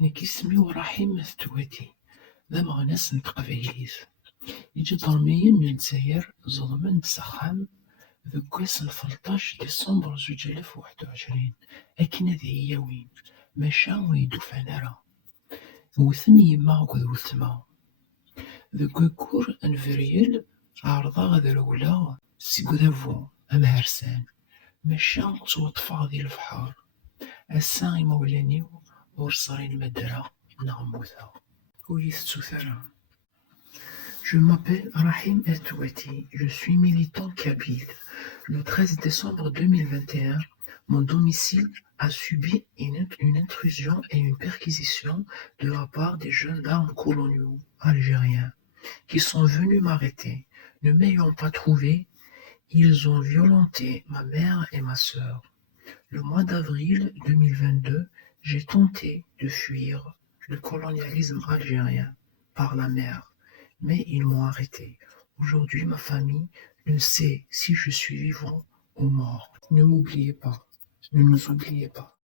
نيك اسمي رحيم مستواتي، ذا مغناس نتقبايليت. يجي ضرميا من الجزائر ظلما سخام ذكاس 13 ديسمبر 2021. أكن هذه هي وين ماشا ويدوف عنارا وثني يما وكذ وثما ذكوكور انفريال عارضة غدا الأولى سيكودافو أمهرسان ماشا توطفى ذي البحر الساعي مولاني ورصاري المدرة نغموثا ويثتو ثرا. Je m'appelle Rahim El Touati, je suis militant kabyle. Le 13 décembre 2021, mon domicile a subi une intrusion et une perquisition de la part des gendarmes coloniaux algériens qui sont venus m'arrêter. Ne m'ayant pas trouvé, ils ont violenté ma mère et ma sœur. Le mois d'avril 2022, j'ai tenté de fuir le colonialisme algérien par la mer, mais ils m'ont arrêté. Aujourd'hui, ma famille ne sait si je suis vivant ou mort. Ne m'oubliez pas, ne nous oubliez pas.